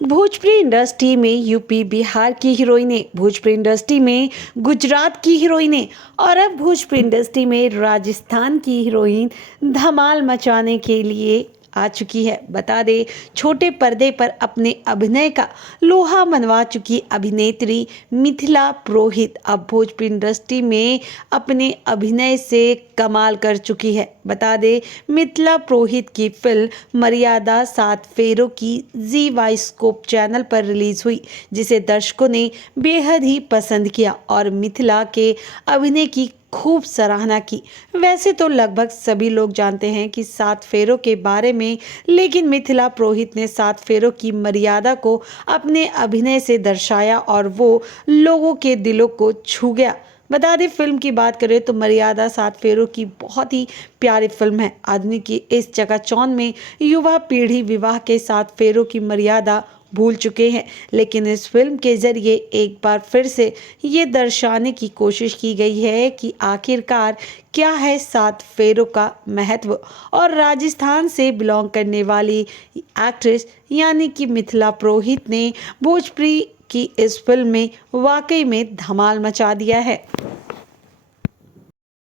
Bhojpuri industry में UP Bihar की हीरोइनें, Bhojpuri industry में गुजरात की हीरोइनें और अब भोजपुरी इंडस्ट्री में राजस्थान की हीरोइन धमाल मचाने के लिए आ चुकी है। बता दें, छोटे पर्दे पर अपने अभिनय का लोहा मनवा चुकी अभिनेत्री मिथिला पुरोहित अब भोजपुरी इंडस्ट्री में अपने अभिनय से कमाल कर चुकी है। बता दें, मिथिला पुरोहित की फिल्म मर्यादा 7 फेरों की जी बाइस्कोप चैनल पर रिलीज हुई, जिसे दर्शकों ने बेहद ही पसंद किया और मिथिला के अभिनय की खूब सराहना की। वैसे तो लगभग सभी लोग जानते हैं कि 7 फेरों के बारे में, लेकिन मिथिला पुरोहित ने 7 फेरों की मर्यादा को अपने अभिनय से दर्शाया और वो लोगों के दिलों को छू गया। बता दें, फिल्म की बात करें तो मर्यादा 7 फेरों की बहुत ही प्यारी फिल्म है। आधुनिक की इस चकाचौंध में युवा पीढ़ी विवाह के 7 फेरों की मर्यादा भूल चुके हैं, लेकिन इस फिल्म के जरिए एक बार फिर से ये दर्शाने की कोशिश की गई है कि आखिरकार क्या है 7 फेरों का महत्व। और राजस्थान से बिलोंग करने वाली एक्ट्रेस यानी कि मिथिला पुरोहित ने भोजपुरी की इस फिल्म में वाकई में धमाल मचा दिया है।